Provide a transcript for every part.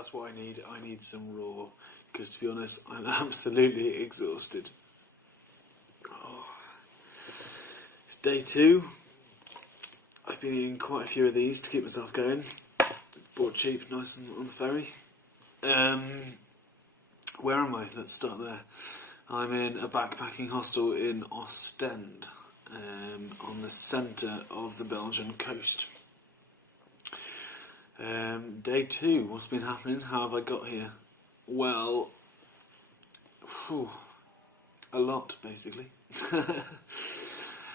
that's what I need. I need some raw, because to be honest, I'm absolutely exhausted. Oh. It's day 2. I've been eating quite a few of these to keep myself going. Bought cheap, nice on the ferry. Where am I? Let's start there. I'm in a backpacking hostel in Ostend, on the centre of the Belgian coast. Day 2, what's been happening? How have I got here? Well, a lot, basically.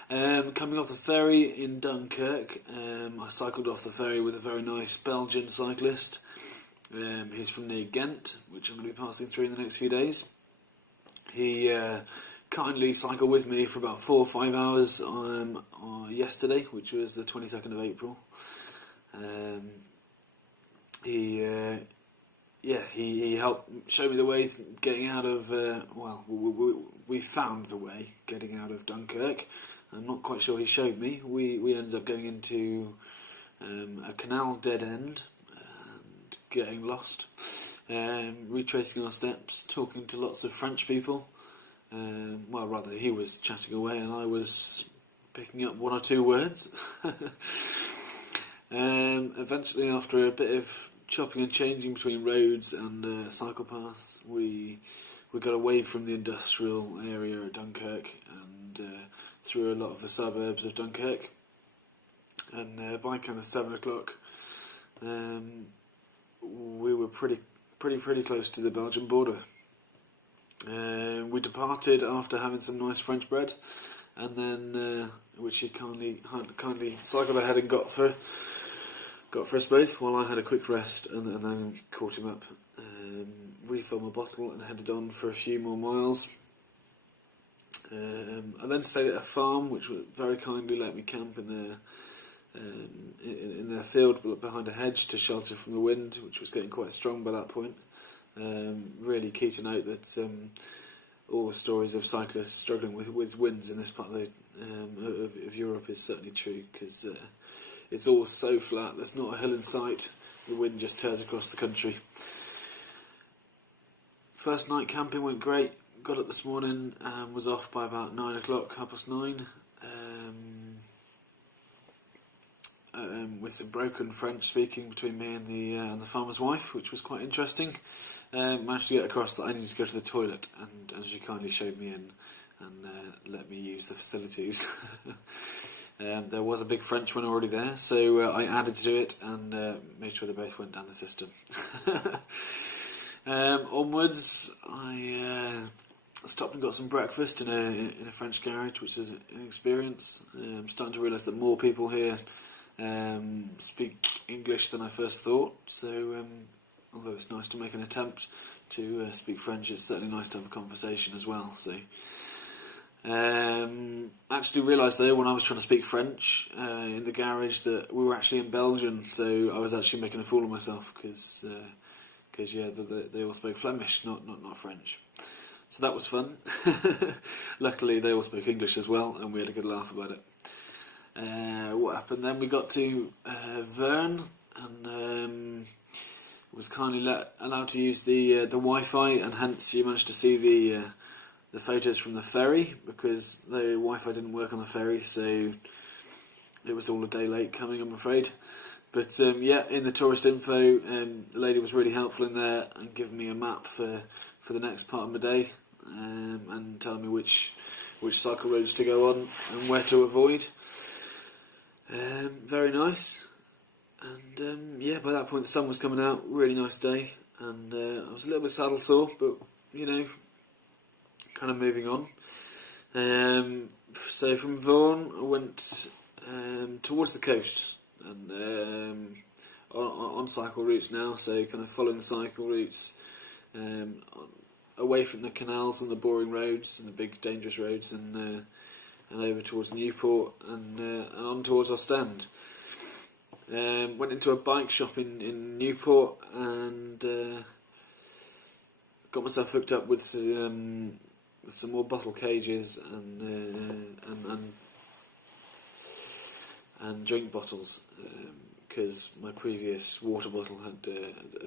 Coming off the ferry in Dunkirk, I cycled off the ferry with a very nice Belgian cyclist. He's from near Ghent, which I'm going to be passing through in the next few days. He kindly cycled with me for about 4 or 5 hours yesterday, which was the 22nd of April. He helped show me the way getting out of, we found the way getting out of Dunkirk. I'm not quite sure he showed me. We ended up going into a canal dead end and getting lost, retracing our steps, talking to lots of French people. He was chatting away and I was picking up 1 or 2 words. Eventually, after a bit of chopping and changing between roads and cycle paths, we got away from the industrial area at Dunkirk and through a lot of the suburbs of Dunkirk. And by kind of 7 o'clock, we were pretty close to the Belgian border. We departed after having some nice French bread, and then which he kindly cycled ahead and got for us both, while I had a quick rest and then caught him up, refilled my bottle and headed on for a few more miles. I then stayed at a farm which very kindly let me camp in their field behind a hedge to shelter from the wind, which was getting quite strong by that point. Really key to note that all the stories of cyclists struggling with winds in this part of Europe is certainly true, because it's all so flat, there's not a hill in sight, the wind just tears across the country. First night camping went great, got up this morning and was off by about 9 o'clock, 9:30, with some broken French speaking between me and the farmer's wife, which was quite interesting. Managed to get across that I needed to go to the toilet, and she kindly showed me in and let me use the facilities. There was a big French one already there, so I added to it and made sure they both went down the system. Onwards, I stopped and got some breakfast in a French garage, which is an experience. I'm starting to realise that more people here speak English than I first thought, so although it's nice to make an attempt to speak French, it's certainly nice to have a conversation as well. So actually realised though, when I was trying to speak French in the garage, that we were actually in Belgium, so I was actually making a fool of myself, because they all spoke Flemish, not French. So that was fun. Luckily they all spoke English as well, and we had a good laugh about it. What happened then? We got to Vern, and was kindly allowed to use the Wi-Fi, and hence you managed to see the photos from the ferry, because the Wi-Fi didn't work on the ferry, so it was all a day late coming, I'm afraid. But in the tourist info, the lady was really helpful in there and giving me a map for the next part of my day, and telling me which cycle roads to go on and where to avoid. Very nice. And by that point the sun was coming out, really nice day, and I was a little bit saddle sore, but kind of moving on. So from Vaughan I went towards the coast, and on cycle routes now, so kind of following the cycle routes, away from the canals and the boring roads and the big dangerous roads, and over towards Newport and on towards Ostend. Went into a bike shop in Newport and got myself hooked up with some more bottle cages and drink bottles, because my previous water bottle had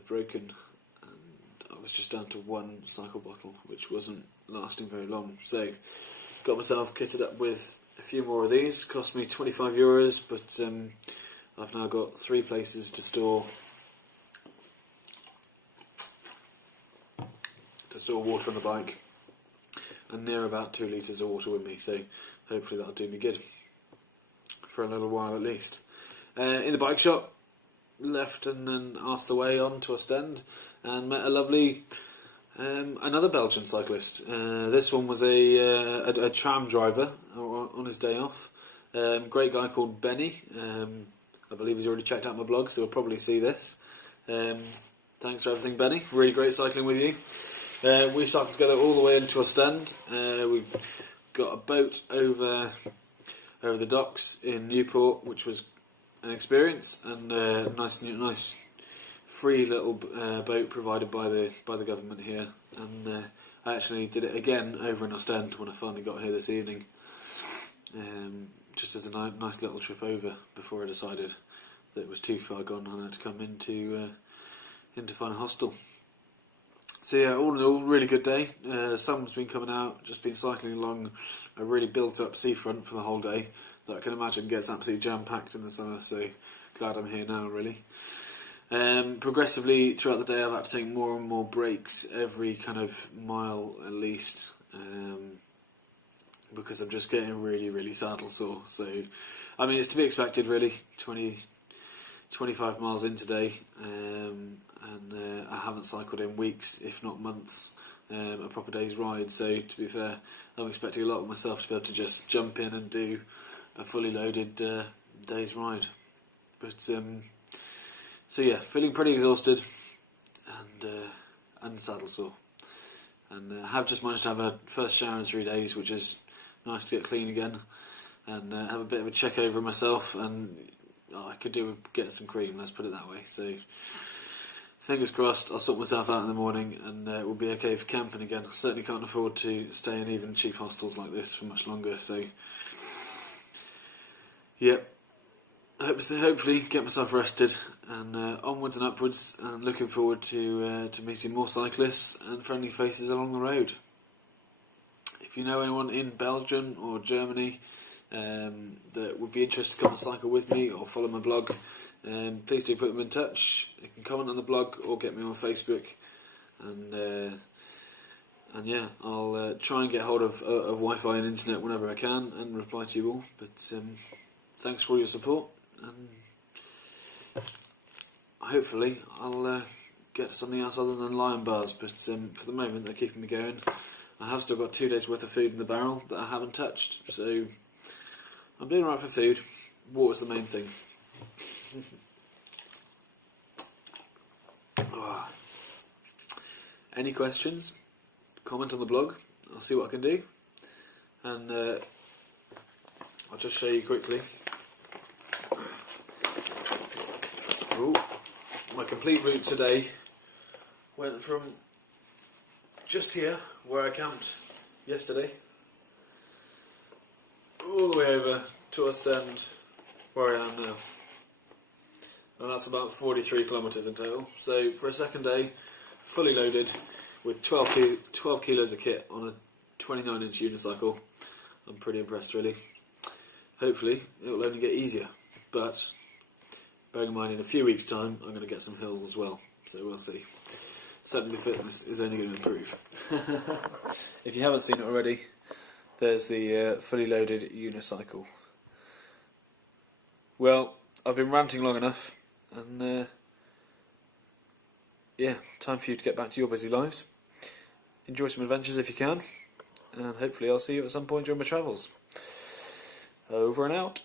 broken I was just down to one cycle bottle, which wasn't lasting very long. So got myself kitted up with a few more of these. Cost me €25, but I've now got 3 places to store water on the bike, and near about 2 litres of water with me, so hopefully that'll do me good for a little while at least. In the bike shop, left and then asked the way on to Ostend, and met a lovely another Belgian cyclist. This one was a tram driver on his day off. Great guy called Benny. I believe he's already checked out my blog, so he'll probably see this. Thanks for everything, Benny. Really great cycling with you. We cycled together all the way into Ostend. We got a boat over the docks in Newport, which was an experience, and a nice free little boat provided by the government here. And I actually did it again over in Ostend when I finally got here this evening, just as a nice little trip over before I decided that it was too far gone and I had to come into find a hostel. So yeah, all in all, really good day. The sun's been coming out, just been cycling along a really built up seafront for the whole day that I can imagine gets absolutely jam packed in the summer, so glad I'm here now really. Progressively throughout the day I've had to take more and more breaks every kind of mile at least, because I'm just getting really saddle sore. So I mean, it's to be expected really. 25 miles in today, and I haven't cycled in weeks, if not months, a proper day's ride. So to be fair, I'm expecting a lot of myself to be able to just jump in and do a fully loaded day's ride. But so yeah, feeling pretty exhausted and saddle sore, and have just managed to have a first shower in 3 days, which is nice to get clean again, and have a bit of a check over myself, and I could do with getting some cream, let's put it that way. So fingers crossed, I'll sort myself out in the morning and we'll be okay for camping again. I certainly can't afford to stay in even cheap hostels like this for much longer, so yep. Hopefully get myself rested and onwards and upwards, and looking forward to meeting more cyclists and friendly faces along the road. If you know anyone in Belgium or Germany that would be interested to come and cycle with me or follow my blog, please do put them in touch. You can comment on the blog or get me on Facebook, and yeah, I'll try and get hold of Wi-Fi and internet whenever I can and reply to you all. But thanks for all your support, and hopefully I'll get something else other than lion bars, but for the moment they're keeping me going. I have still got 2 days worth of food in the barrel that I haven't touched, so I'm doing right for food. Water's the main thing. Any questions? Comment on the blog. I'll see what I can do. And I'll just show you quickly. Ooh, my complete route today went from just here, where I camped yesterday, all the way over to Ostend, where I am now. And that's about 43 kilometres in total. So for a second day, fully loaded, with 12 kilos of kit on a 29-inch unicycle, I'm pretty impressed really. Hopefully it will only get easier, but bearing in mind in a few weeks' time I'm going to get some hills as well, so we'll see. Certainly the fitness is only going to improve. If you haven't seen it already, there's the fully loaded unicycle. Well, I've been ranting long enough, and yeah, time for you to get back to your busy lives. Enjoy some adventures if you can, and hopefully I'll see you at some point during my travels. Over and out.